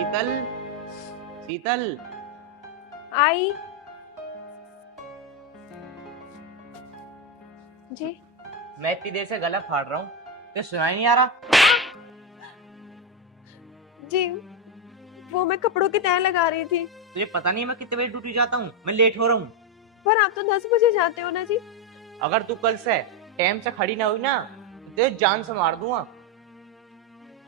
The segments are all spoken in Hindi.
शीतल, शीतल। आई जी। मैं इतनी देर से गला फाड़ रहा हूँ, तो सुनाई नहीं आ रहा? जी वो मैं कपड़ों की तह लगा रही थी। तुझे पता नहीं है मैं कितने बजे ड्यूटी जाता हूँ? मैं लेट हो रहा हूँ। पर आप तो 10 बजे जाते हो ना जी। अगर तू कल से टाइम से खड़ी ना हुई ना, तो तुझे जान से मार दूंगा।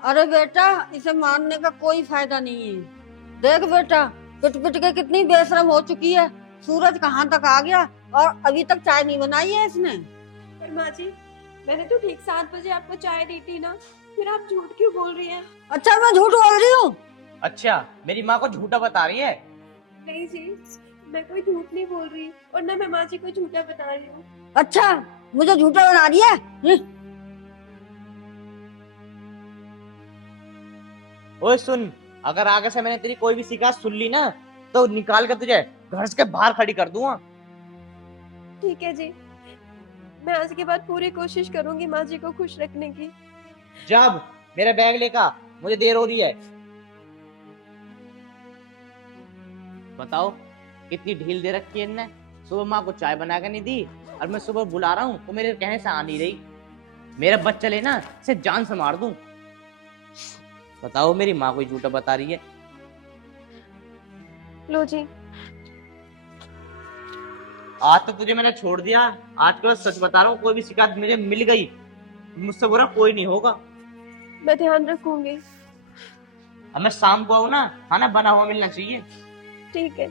अरे बेटा, इसे मारने का कोई फायदा नहीं है। देख बेटा, पिट पिट के कितनी बेशरम हो चुकी है। सूरज कहाँ तक आ गया और अभी तक चाय नहीं बनाई है इसने। पर माँ जी, मैंने तो ठीक 7 बजे आपको चाय दी थी ना, फिर आप झूठ क्यों बोल रही हैं? अच्छा, मैं झूठ बोल रही हूँ? अच्छा, मेरी माँ को झूठा बता रही है? नहीं जी, मैं कोई झूठ नहीं बोल रही और ना मैं माँ जी को झूठा बता रही हूँ। अच्छा, मुझे झूठा बना रही है? ओए सुन, अगर आगे से मैंने तेरी कोई भी शिकायत सुन ली ना, तो निकाल कर तुझे घर से बाहर खड़ी कर दूंगा। ठीक है जी, मैं आज के बाद पूरी कोशिश करूंगी माँ जी को खुश रखने की। जब मेरा बैग लेकर, मुझे देर हो रही है। बताओ कितनी ढील दे रखी है इनने। सुबह माँ को चाय बना के नहीं दी और मैं सुबह बुला रहा हूँ तो मेरे कहने से आ नहीं रही। मेरा बच्चा लेना इसे जान से मार दूं। बताओ मेरी माँ कोई झूठा बता रही है? लो जी। आज तो तुझे मैंने छोड़ दिया, आज के बाद सच बता रहा हूँ, कोई भी शिकायत मुझे मिल गई, मुझसे बुरा कोई नहीं होगा। मैं ध्यान रखूंगी। अब मैं शाम को आऊँ ना, खाना बना हुआ मिलना चाहिए। ठीक है।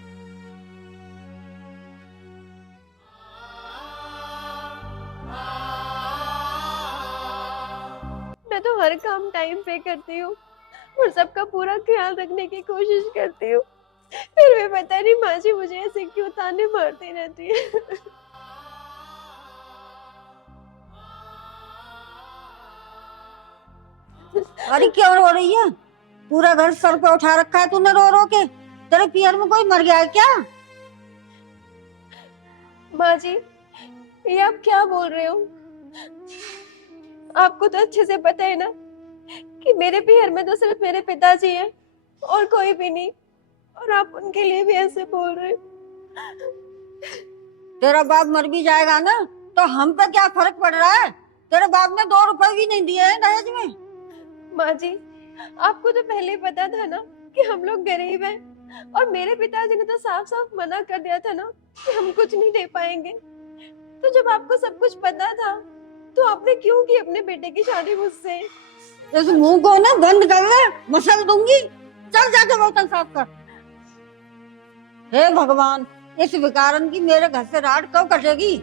मैं तो हर काम टाइम पे करती हूँ और सबका पूरा ख्याल रखने की कोशिश करती हूँ, फिर भी पता नहीं माँ जी मुझे ऐसे क्यों ताने मारती रहती है। अरे क्यों रो रही है? पूरा घर सर पे उठा रखा है तूने रो रो के। तेरे पियर में कोई मर गया है क्या? माँ जी, ये आप क्या बोल रहे हो? आपको तो अच्छे से पता है ना कि मेरे पियर में तो सिर्फ मेरे पिताजी हैं और कोई भी नहीं, और आप उनके लिए भी ऐसे बोल रहे हो। तेरा बाप मर भी जाएगा ना तो हम पे क्या फर्क पड़ रहा है? तेरे बाप ने 2 रुपए भी नहीं दिए हैं दहेज में। माँ जी, आपको तो पहले ही पता था ना कि हम लोग गरीब हैं, और मेरे पिताजी ने तो साफ साफ मना कर दिया था ना कि हम कुछ नहीं दे पाएंगे। तो जब आपको सब कुछ पता था तो आपने क्यों की अपने बेटे की शादी मुझसे? इस मुंह को ना बंद कर ले, मसल दूंगी। चल जाके बर्तन साफ कर। हे भगवान, इस विकारन की मेरे घर से रात कब कटेगी?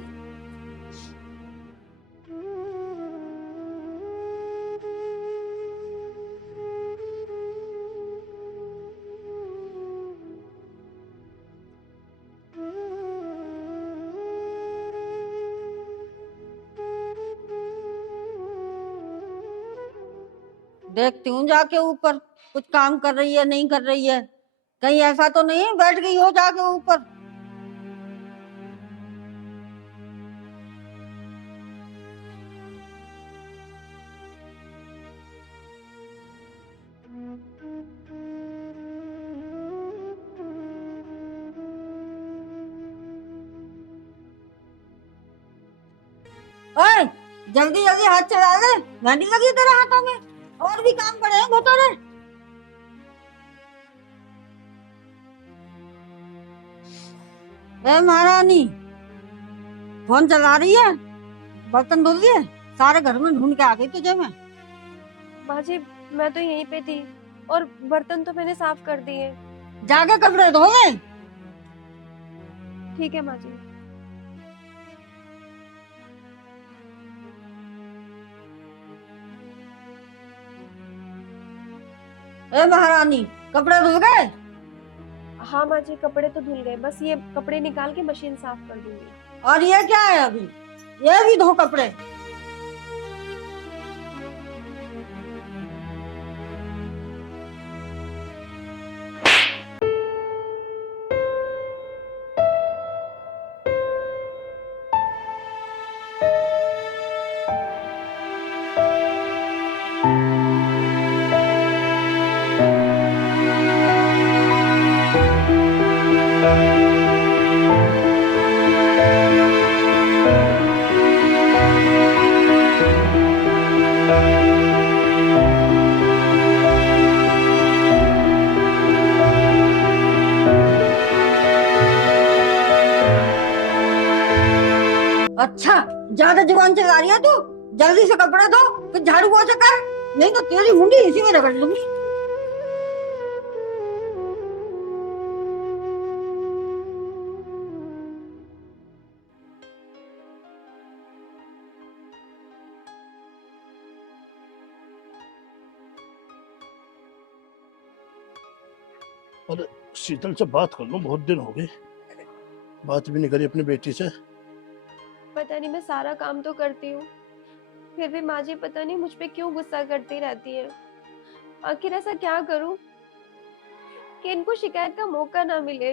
देखती हूँ जाके ऊपर कुछ काम कर रही है नहीं कर रही है। कहीं ऐसा तो नहीं बैठ गई हो जाके ऊपर? ओए, जल्दी जल्दी हाथ चला ले, मेहंदी लगी तेरे हाथों में। और भी काम पड़े हैं घोटोरे। ए महारानी, फोन चला रही है? बर्तन धुल दिए? सारे घर में ढूंढ के आ गई तुझे मैं। माँ जी, मैं तो यहीं पे थी और बर्तन तो मैंने साफ कर दिए। जाके कपड़े धो ले। ठीक है माँ जी। ए महारानी, कपड़े धुल गए? हाँ माँ जी, कपड़े तो धुल गए, बस ये कपड़े निकाल के मशीन साफ कर दूंगी। और ये क्या है अभी? ये भी धो कपड़े। अच्छा, ज्यादा जुबान चला रही है तू। जल्दी से कपड़े धो, फिर झाड़ू पोछा कर, नहीं तो तेरी मुंडी इसी में रगड़ दूंगी। अरे शीतल से बात कर लो, बहुत दिन हो गए, बात भी नहीं करी अपनी बेटी से। पता नहीं, मैं सारा काम तो करती हूँ, फिर भी माँ जी पता नहीं मुझ पे क्यों गुस्सा करती रहती है। आखिर ऐसा क्या करूँ कि इनको शिकायत का मौका ना मिले।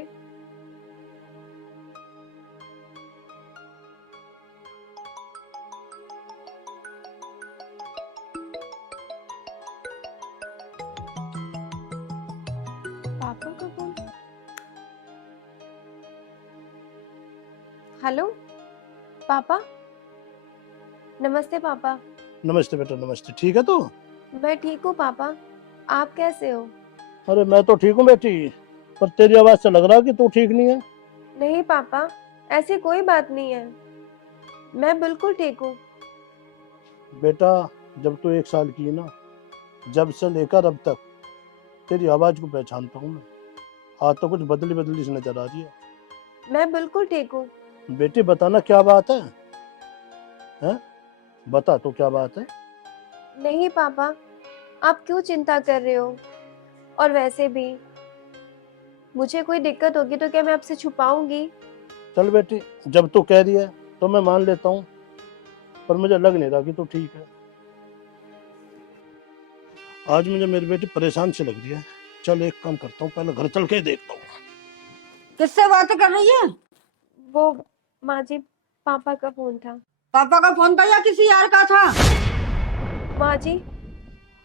पापा का फोन। हेलो पापा। नमस्ते पापा। नमस्ते बेटा, नमस्ते। ठीक है तू? मैं ठीक हूँ पापा, आप कैसे हो? अरे मैं तो ठीक हूँ बेटी, पर तेरी आवाज से लग रहा है कि तू ठीक नहीं है। नहीं पापा, ऐसी कोई बात नहीं है, मैं बिल्कुल ठीक हूँ। बेटा जब तू 1 साल की है ना, जब से लेकर अब तक तेरी आवाज को पहचानता हूँ मैं। आज तो कुछ बदली बदली सी नजर आ रही है। मैं बिल्कुल ठीक हूँ। बेटी बताना क्या बात है, हैं? बता तो क्या बात है। नहीं पापा, आप क्यों चिंता कर रहे हो? और वैसे भी मुझे कोई दिक्कत होगी तो क्या मैं आपसे छुपाऊंगी? चल बेटी, जब तू कह रही है तो मैं मान लेता हूँ, पर मुझे लग नहीं रहा कि तू ठीक है। आज मुझे मेरी बेटी परेशान सी लग रही है। चल एक काम करता हूँ, पहले घर चल के ही देखता हूँ। किससे बातें कर रही है? वो माँ जी, पापा का फोन था। पापा का फोन था या किसी यार का था? माँ जी,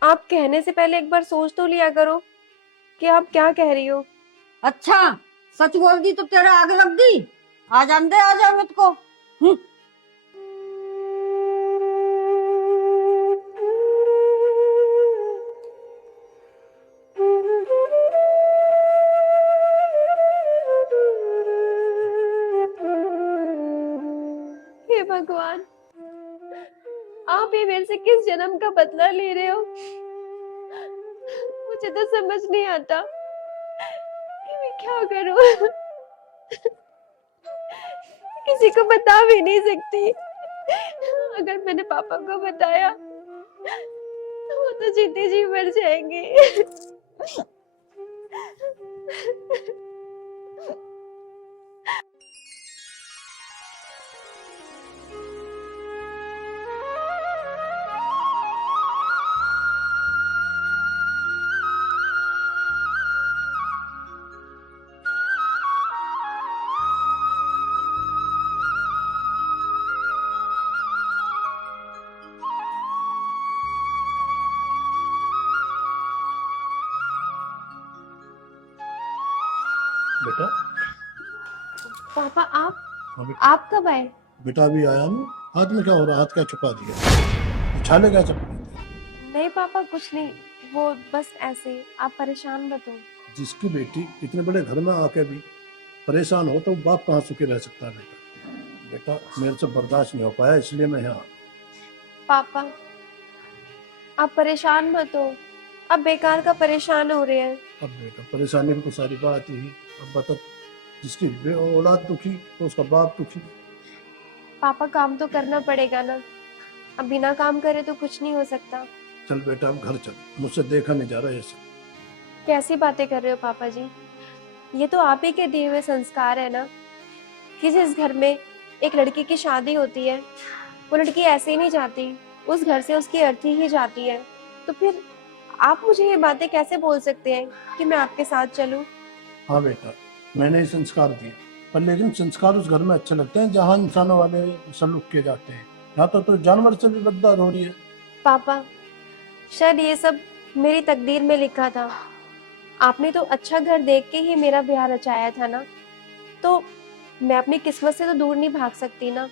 आप कहने से पहले एक बार सोच तो लिया करो कि आप क्या कह रही हो। अच्छा, सच बोल दी तो तेरे आगे लग दी। आ जान दे, आ जा मुझको। हे भगवान, आप ये मेरे से किस जन्म का बदला ले रहे हो? मुझे तो समझ नहीं आता कि मैं क्या करूं। किसी को बता भी नहीं सकती। अगर मैंने पापा को बताया तो वो तो जीते जी मर जाएंगे। बेटा। पापा आप हाँ बेटा। आप कब आए? बेटा अभी आया हूँ। हाथ में क्या हो रहा, हाथ क्या छुपा दिया, छाले क्या चपका दिया? नहीं पापा, कुछ नहीं, वो बस ऐसे। आप परेशान मत हो। जिसकी बेटी इतने बड़े घर में आके भी परेशान हो तो बाप कहाँ सुखी रह सकता है बेटा। बेटा मेरे से बर्दाश्त नहीं हो पाया, इसलिए मैं यहाँ। पापा आप परेशान मत हो, आप बेकार का परेशान हो रहे हैं। अब बेटा परेशानी में तो सारी बात ही। अब बता, जिसकी औलाद दुखी तो उसका बाप दुखी। पापा काम तो करना पड़ेगा ना, अब बिना काम करे तो कुछ नहीं हो सकता। चल बेटा अब घर चल, मुझसे देखा नहीं जा रहा ऐसे। कैसी बातें कर रहे हो पापा जी? ये तो आप ही के दिए हुए संस्कार है ना, कि जिस घर में एक लड़की की शादी होती है वो लड़की ऐसे ही नहीं जाती, उस घर से उसकी अर्थी ही जाती है। तो फिर आप मुझे ये बातें कैसे बोल सकते हैं कि मैं आपके साथ चलूं? हाँ बेटा, मैंने ये संस्कार दिए, पर लेकिन संस्कार उस घर में अच्छे लगते हैं जहाँ इंसानों वाले सलूक किए जाते हैं। यहाँ तो जानवर से भी बददार हो रही है। पापा शायद ये सब मेरी तकदीर में लिखा था। आपने तो अच्छा घर देख के ही मेरा ब्याह रचाया था ना, तो मैं अपनी किस्मत से तो दूर नहीं भाग सकती ना।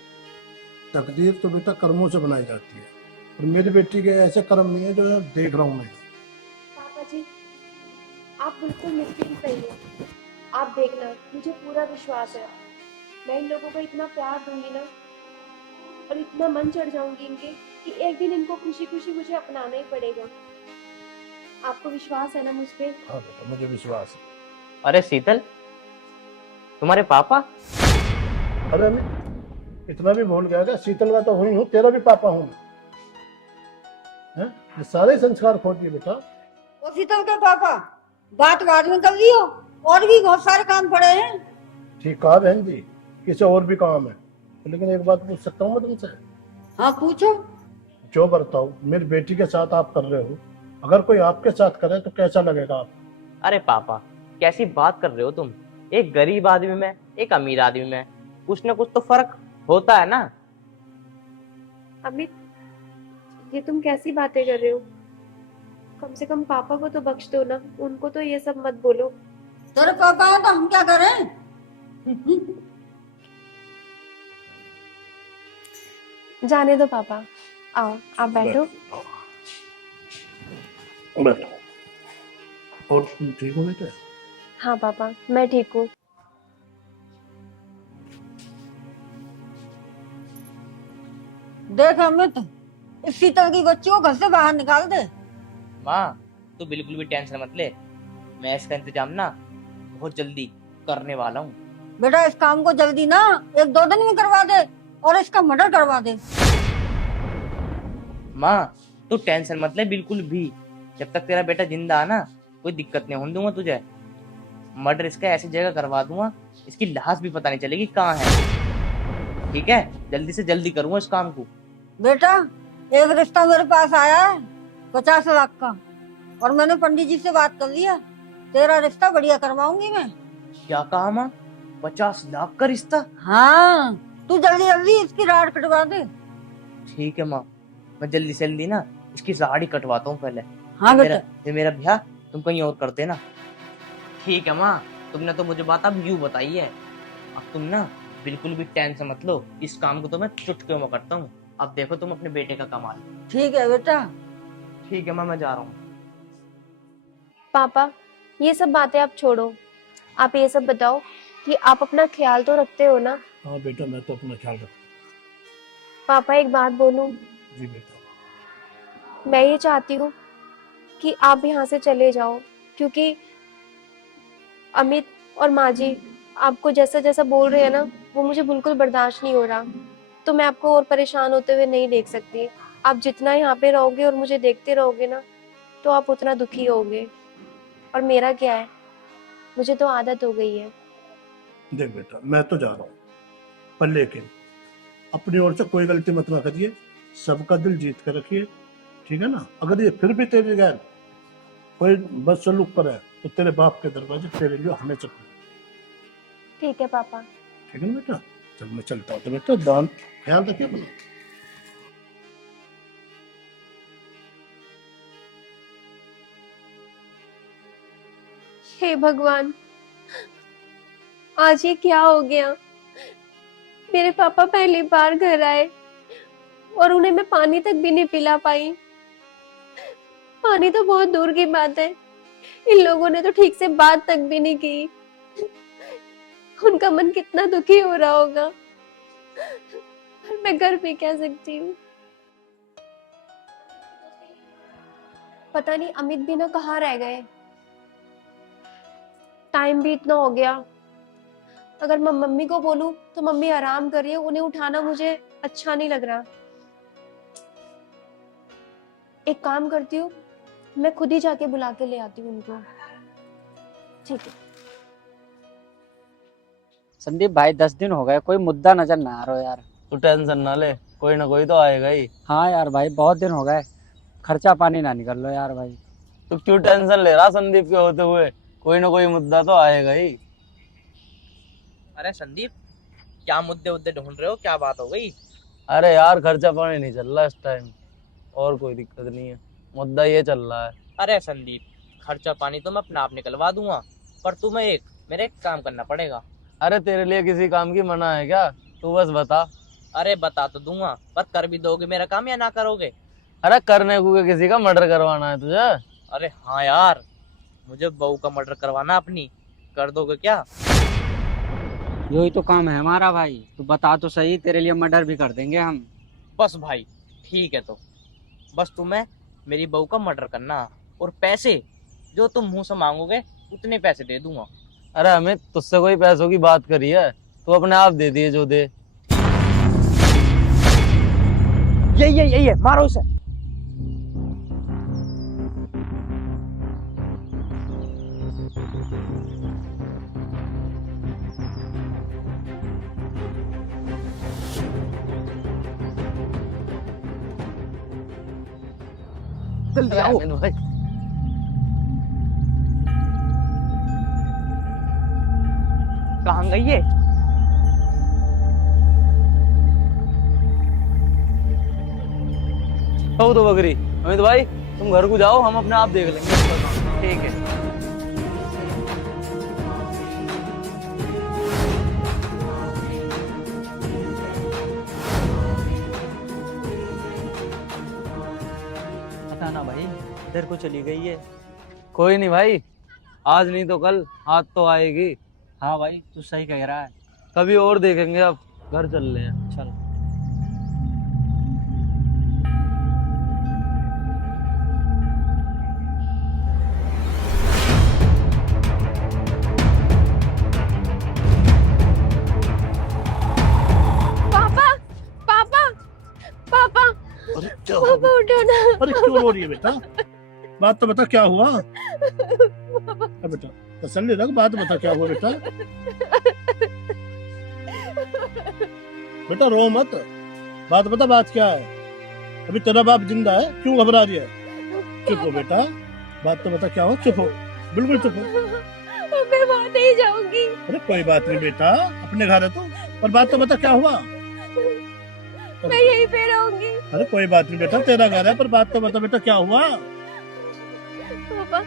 तकदीर तो बेटा कर्मों से बनाई जाती है, और मेरी बेटी के ऐसे कर्म नहीं है जो देख रहा हूँ मैं। पापा जी आप बिल्कुल निश्चिंत रहिए, आप देखना, मुझे पूरा विश्वास है, मैं इन लोगों को इतना प्यार दूंगी ना और इतना मन चढ़ जाऊंगी इनके कि एक दिन इनको खुशी खुशी मुझे अपनाना ही पड़ेगा। आपको विश्वास है ना मुझ पे? हाँ बेटा, मुझे विश्वास है। अरे शीतल, तुम्हारे पापा? अरे अमित, इतना भी भूल गया क्या? शीतल का तो हुई हूँ, तेरा भी पापा हूँ। हैं? ये सारे संस्कार खो दिए बेटा। वो शीतल के पापा, बात बाद में कर लियो, और भी बहुत सारे काम पड़े हैं। ठीक कहा बहन जी, किसी और भी काम है, लेकिन एक बात पूछ सकता हूँ मैं तुमसे? हाँ पूछो। जो बर्ताव मेरी बेटी के साथ आप कर रहे हो, अगर कोई आपके साथ करे तो कैसा लगेगा आप? अरे पापा, कैसी बात कर रहे हो तुम? एक गरीब आदमी में, एक अमीर आदमी में कुछ ना कुछ तो फर्क होता है ना। अमित, ये तुम कैसी बातें कर रहे हो? कम से कम पापा को तो बख्श दो ना, उनको तो ये सब मत बोलो। तेरे पापा है तो हम क्या करें? जाने दो पापा, आओ आप बैठो। बैठो। और तुम ठीक हो बेटा? हाँ पापा, मैं ठीक हूँ। देख अमित, इस शीतल की बच्ची को घर से बाहर निकाल दे। माँ, तू बिल्कुल भी टेंशन मत ले, मैं इसका इंतजाम ना बहुत जल्दी करने वाला हूँ। बेटा इस काम को जल्दी ना 1-2 दिन में करवा दे, और इसका मर्डर करवा दे। माँ, तू टेंशन मत ले बिल्कुल भी, जब तक तेरा बेटा जिंदा है ना, कोई दिक्कत नहीं होने दूंगा तुझे। मर्डर इसका ऐसी जगह करवा दूंगा, इसकी लाश भी पता नहीं चलेगी कहाँ है। ठीक है, जल्दी से जल्दी करूंगा इस काम को। बेटा एक रिश्ता मेरे पास आया है 50 लाख का, और मैंने पंडित जी से बात कर लिया, तेरा रिश्ता बढ़िया करवाऊंगी मैं। क्या कहा माँ? 50 लाख का रिश्ता? हाँ, तू जल्दी जल्दी इसकी राड कटवा दे। ठीक है माँ, मैं जल्दी से जल्दी ना इसकी साड़ी कटवाता हूँ पहले। हाँ बेटा। मेरा ब्याह तुम कहीं और कर देना। ठीक है माँ, तुमने तो मुझे बात अब यूं बताई है, अब तुम ना बिल्कुल भी टेंशन मत लो, इस काम को तो मैं चुटकियों में करता हूँ। अब देखो तुम अपने बेटे का कमाल। ठीक है बेटा। ठीक है माँ, मैं जा रहा हूँ। पापा, ये सब बातें आप छोड़ो, आप ये सब बताओ कि आप अपना ख्याल तो रखते हो ना? हाँ बेटा, मैं तो अपना ख्याल रखता पापा एक बात बोलूं, हूँ। जी बेटा। मैं ये चाहती हूँ कि आप यहाँ से चले जाओ, क्योंकि अमित और माँ जी आपको जैसा जैसा बोल रहे हैं ना, वो मुझे बिल्कुल बर्दाश्त नहीं हो रहा। तो मैं आपको और परेशान होते हुए नहीं देख सकती। आप जितना यहाँ पे रहोगे और मुझे देखते रहोगे ना, तो आप उतना दुखी होगे। और मेरा क्या है, मुझे तो आदत हो गई है। देख बेटा, मैं तो जा रहा हूँ, पर लेकिन अपनी ओर से कोई गलती मत ना करिए, सबका दिल जीत कर रखिए, ठीक है ना? अगर ये फिर भी तेरे गैर कोई बदसलूक पर है तो तेरे बाप के दरवाजे तेरे लिए हमेशा खुले। ठीक है पापा। ठीक है ना बेटा? चल मैं चलता हूँ, तो बेटा दान ख्याल रखिए अपना। हे भगवान, आज ये क्या हो गया? मेरे पापा पहली बार घर आए और उन्हें मैं पानी तक भी नहीं पिला पाई। पानी तो बहुत दूर की बात है, इन लोगों ने तो ठीक से बात तक भी नहीं की। उनका मन कितना दुखी हो रहा होगा, और मैं कर भी क्या सकती हूँ। पता नहीं अमित भी ना कहाँ रह गए। टाइम भी इतना हो गया, अगर मैं मम्मी को बोलूं तो मम्मी आराम कर रही है, उन्हें उठाना मुझे अच्छा नहीं लग रहा। एक काम करती हूँ, मैं खुद ही जाके बुला के ले आती हूँ उनको। ठीक है। संदीप भाई 10 दिन हो गए, कोई मुद्दा नजर ना आ रहा हो यार। तू टेंशन ना ले, कोई ना कोई तो आएगा ही। हाँ यार भाई, बहुत दिन हो गए, खर्चा पानी ना निकल लो यार भाई। तू क्यों टेंशन ले रहा संदीप के होते हुए? कोई ना कोई मुद्दा तो आएगा ही। अरे संदीप, क्या मुद्दे उद्दे ढूंढ रहे हो? क्या बात हो गई? अरे यार खर्चा पानी नहीं चल रहा इस टाइम, और कोई दिक्कत नहीं है, मुद्दा ये चल रहा है। अरे संदीप, खर्चा पानी तो मैं अपने आप निकलवा दूंगा, पर तुम्हें मेरे एक काम करना पड़ेगा। अरे तेरे लिए किसी काम की मना है क्या? तू बस बता। अरे बता तो दूंगा, पर कर भी दोगे मेरा काम या ना करोगे? अरे करने को किसी का मर्डर करवाना है तुझे? अरे हाँ यार, मुझे बहू का मर्डर करवाना अपनी, कर दोगे क्या? यही तो काम है हमारा भाई, तू बता तो सही, तेरे लिए मर्डर भी कर देंगे हम। बस भाई ठीक है, तो बस तुम्हें मेरी बहू का मर्डर करना, और पैसे जो तुम मुंह से मांगोगे उतने पैसे दे दूंगा। अरे अमित, तुझसे कोई पैसों की बात करी है? तू अपने आप दे दिए जो दे। यही है, मारो उसे। जल्दी अरे आओ। अमित भाई, कहाँ गई है? तो बकरी। अमित भाई तुम घर को जाओ, हम अपने आप देख लेंगे इसका काम। ठीक है। पता ना भाई, इधर को चली गई है। कोई नहीं भाई, आज नहीं तो कल आज तो आएगी। हाँ भाई, तू सही कह रहा है। कभी और देखेंगे, अब घर चल रहे हैं। चल। पापा पापा पापा अरे क्या हुआ? पापा उठो ना। अरे क्यों रो रही है बेटा? बात तो बता क्या हुआ? अरे बेटा तसल्ली रख, बात बता क्या हुआ बेटा? बेटा रो मत, बात बता, बात क्या है? अभी तेरा बाप जिंदा है, क्यों घबरा रही है? चुप हो बेटा, बात तो बता क्या हो, चुप हो, बिल्कुल चुप हो। मैं वहां नहीं जाऊंगी। अरे कोई बात नहीं बेटा, अपने घर है तो, पर बात तो बता क्या हुआ? मैं यहीं पे रहूंगी। अरे कोई बात नहीं बेटा, तेरा घर है, पर बात तो बता बेटा क्या हुआ? पापा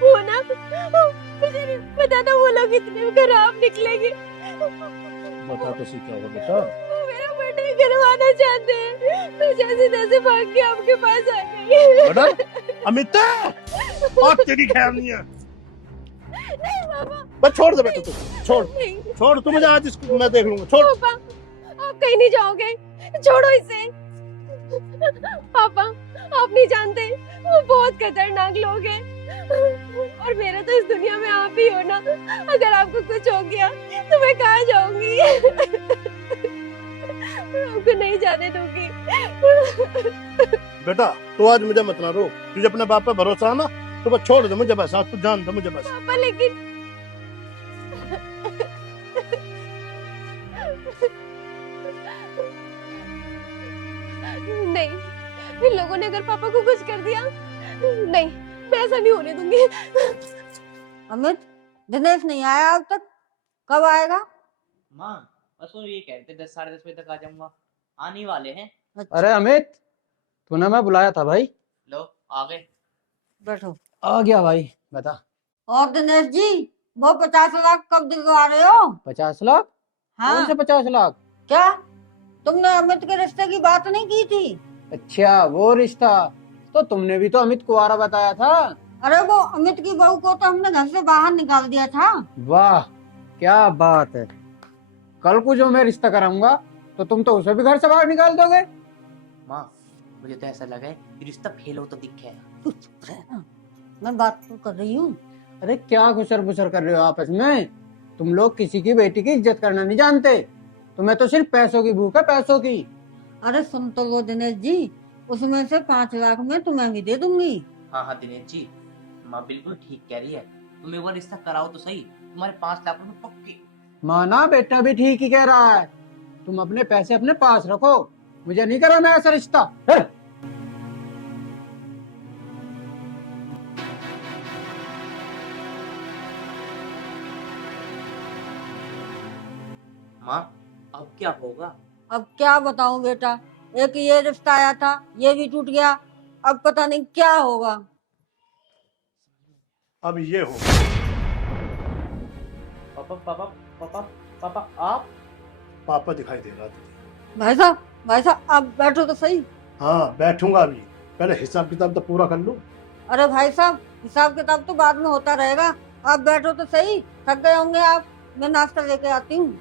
वो ना, मुझे नहीं पता था वो लोग इतने खराब निकलेंगे। बता तो सही क्या हुआ बेटा? वो मेरा मर्डर करवाना चाहते हैं। मैं जैसे तैसे भाग के आपके पास आ गई। मर्डर? अमित और तेरी खैर नहीं है। नहीं पापा, बस छोड़ दे बेटा, तू छोड़ नहीं छोड़, तू मुझे आज इसको मैं देख लूंगा, छोड़। पापा, आप कहीं नहीं जाओगे, छोड़ो इसे। पापा आप नहीं जानते, वो बहुत खतरनाक लोग हैं, और मेरा तो इस दुनिया में आप ही हो ना। अगर आपको कुछ हो गया तो मैं कहाँ जाऊंगी? मैं आपको नहीं जाने दूंगी। बेटा तू आज मुझे मत ना रो, तुझे अपने बाप पे भरोसा है ना, तो बस छोड़ दे मुझे, बस आज तू जान दे मुझे बस। पापा लेकिन नहीं, इन लोगों ने अगर पापा को कुछ कर दिया, नहीं, मैं ऐसा नहीं होने दूंगी। अमित, दिनेश नहीं आया अब तक, कब आएगा? माँ बस वो ये कहते 10 साढ़े 10 बजे तक आ जाऊंगा, आने वाले हैं। अच्छा, अरे अमित, तूने मैं बुलाया था भाई। लो आ गए। बैठो। आ गया भाई, बता। और दिनेश जी, वो 50 लाख कब दिलवा रहे हो? 50 लाख? हाँ, कौन से 50 लाख? क्या तुमने अमित के रिश्ते की बात नहीं की थी? अच्छा वो रिश्ता, तो तुमने भी तो अमित कुंवारा बताया था। अरे वो अमित की बहू को तो हमने घर से बाहर निकाल दिया था। वाह क्या बात है। कल को जो मैं रिश्ता कराऊंगा तो तुम तो उसे भी घर से बाहर निकाल दोगे। माँ मुझे तो ऐसा लगा है कि रिश्ता फेल हो तो दिखे। तू चुप रह ना, मैं बात तो कर रही हूँ। अरे क्या घुसर फुसर कर रहे हो आपस में? तुम लोग किसी की बेटी की इज्जत करना नहीं जानते, तुम्हें तो सिर्फ पैसों की भूख है, पैसों की। अरे सुन तो वो दिनेश जी, उसमें से 5 लाख में तुम्हें भी दे दूंगी। हाँ हाँ दिनेश जी, माँ बिल्कुल ठीक कह रही है, तुम एक बार रिश्ता कराओ तो सही, तुम्हारे 5 लाख रुपए पक्के। माना बेटा भी ठीक ही कह रहा है, तुम अपने पैसे अपने पास रखो, मुझे नहीं कराना ऐसा रिश्ता। माँ अब क्या होगा? अब क्या बताऊं बेटा, एक ये रिश्ता आया था, ये भी टूट गया, अब पता नहीं क्या होगा। अब ये हो। पापा पापा पापा पापा आप? पापा दिखाई दे रहा था। भाई साहब आप बैठो तो सही। हाँ बैठूंगा अभी, पहले हिसाब किताब तो पूरा कर लूं। अरे भाई साहब, हिसाब किताब तो बाद में होता रहेगा, आप बैठो तो सही। थक गए होंगे आप, मैं नाश्ता लेके आती हूँ।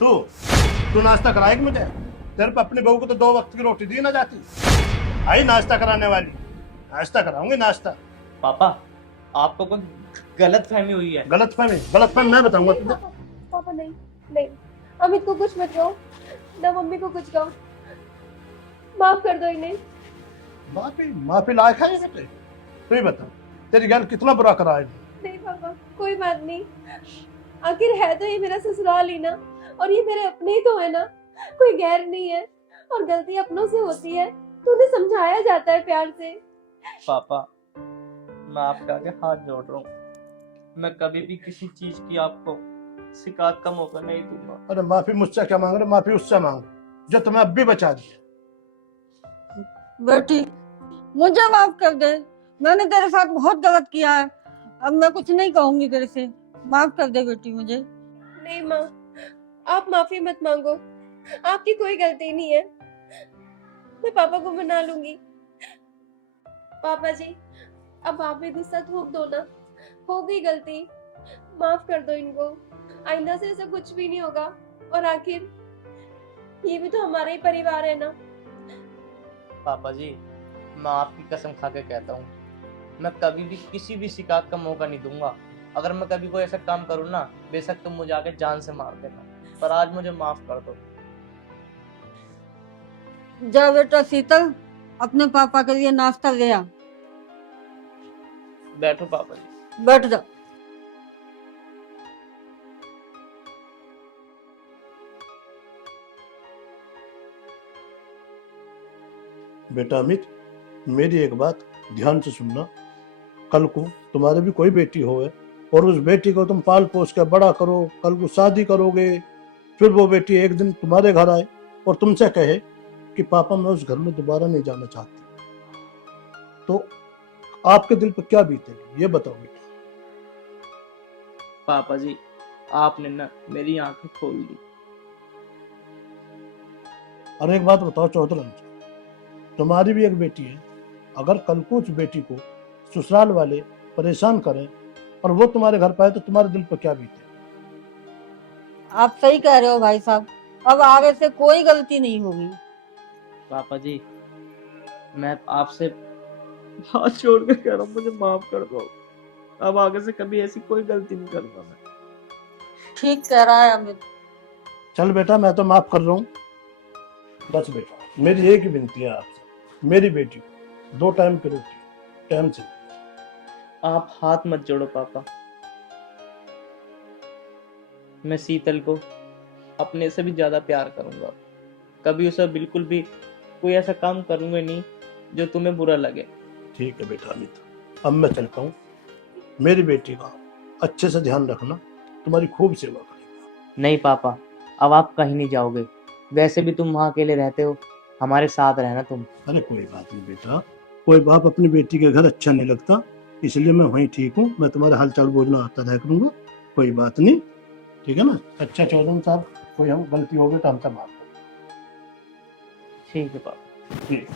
तू तू नाश्ता कराएगी मुझे? तेरे पे अपनी बहू को तो 2 वक्त की रोटी दी ना जाती। आई नाश्ता कराने वाली, नाश्ता कराऊंगी नाश्ता। पापा आपको कुछ गलत फहमी हुई है। गलत फहमी मैं बताऊंगा तुझे। पापा नहीं नहीं, अमित को कुछ मत कहो, ना मम्मी को कुछ कहो, माफ कर दो इन्हें। माफी लायक है ये बेटे? तू ही बता, तेरी गैर कितना बुरा करा है? नहीं पापा कोई बात नहीं, आखिर है तो ये मेरा ससुराल ही ना, और ये मेरे अपने ही तो है ना, कोई गैर नहीं है। और गलती अपनों से होती है तो उन्हें समझाया जाता है प्यार से। पापा मैं आपके आगे हाथ जोड़ रहा हूँ, मैं कभी भी किसी चीज की आपको शिकायत का मौका नहीं दूंगा। अरे माफी मुझसे क्या मांग रहे? माफी उससे मांग जो तुम्हें अब भी बचा दिया। बेटी मुझे माफ कर दे, मैंने तेरे साथ बहुत गलत किया है, अब मैं कुछ नहीं कहूंगी तेरे से, माफ कर दे बेटी मुझे। नहीं माँ, आप माफी मत मांगो, आपकी कोई गलती नहीं है, मैं पापा को मना लूंगी। पापा जी अब आप भी गुस्सा थोक दो ना, हो गई गलती, माफ कर दो इनको, आइंदा से ऐसा कुछ भी नहीं होगा। और आखिर ये भी तो हमारा ही परिवार है ना। पापा जी मैं आपकी कसम खा के कहता हूँ, मैं कभी भी किसी भी शिकायत का मौका नहीं दूंगा। अगर मैं कभी कोई ऐसा काम करूँ ना, बेशक तुम मुझे आके जान से मार देना, पर आज मुझे माफ कर दो। जा बेटा शीतल, अपने पापा के लिए नाश्ता ले आ। बैठो पापा जी। बैठ जा। बेटा अमित, मेरी एक बात ध्यान से सुनना। कल को तुम्हारे भी कोई बेटी होवे और उस बेटी को तुम पाल पोस कर बड़ा करो, कल को शादी करोगे, फिर वो बेटी एक दिन तुम्हारे घर आए और तुमसे कहे कि पापा मैं उस घर में दोबारा नहीं जाना चाहती, तो आपके दिल पर क्या बीतेगी ये बताओ बेटा। पापा जी आपने ना मेरी आंखें खोल दी। और एक बात बताओ चौधरी, तुम्हारी भी एक बेटी है, अगर कल को उस बेटी को ससुराल वाले परेशान करें और वो तुम्हारे घर पाए तो तुम्हारे दिल पर क्या बीते? आप सही कह रहे हो भाई साहब, अब आगे से कोई गलती नहीं होगी। पापा जी मैं आपसे हाथ जोड़ के कह रहा हूँ, मुझे माफ कर दो, अब आगे से कभी ऐसी कोई गलती नहीं करूंगा मैं। ठीक कह रहा है अमित। चल बेटा मैं तो माफ कर रहा हूँ। बस बेटा मेरी एक ही विनती है आपसे, मेरी बेटी को 2 टाइम की रोटी टाइम से। आप हाथ मत जोड़ो पापा, मैं शीतल को अपने से भी ज्यादा प्यार करूंगा, कभी उसे बिल्कुल भी कोई ऐसा काम करूंगा नहीं जो तुम्हें बुरा लगे। ठीक है बेटा अमित, अब मैं चलता हूँ। मेरी बेटी का अच्छे से ध्यान रखना, तुम्हारी खूब सेवा करेगा। नहीं पापा अब आप कहीं नहीं जाओगे, वैसे भी तुम वहाँ अकेले रहते हो, हमारे साथ रहना तुम। अरे कोई बात नहीं बेटा, कोई बाप अपनी बेटी के घर अच्छा नहीं लगता, इसलिए मैं वहीं ठीक हूँ, मैं तुम्हारे हालचाल बोलना आता रहा करूंगा, कोई बात नहीं, ठीक है ना। अच्छा चौधरी साहब, कोई हम गलती हो गई तो हमसे माफ करो। ठीक है पापा। ठीक।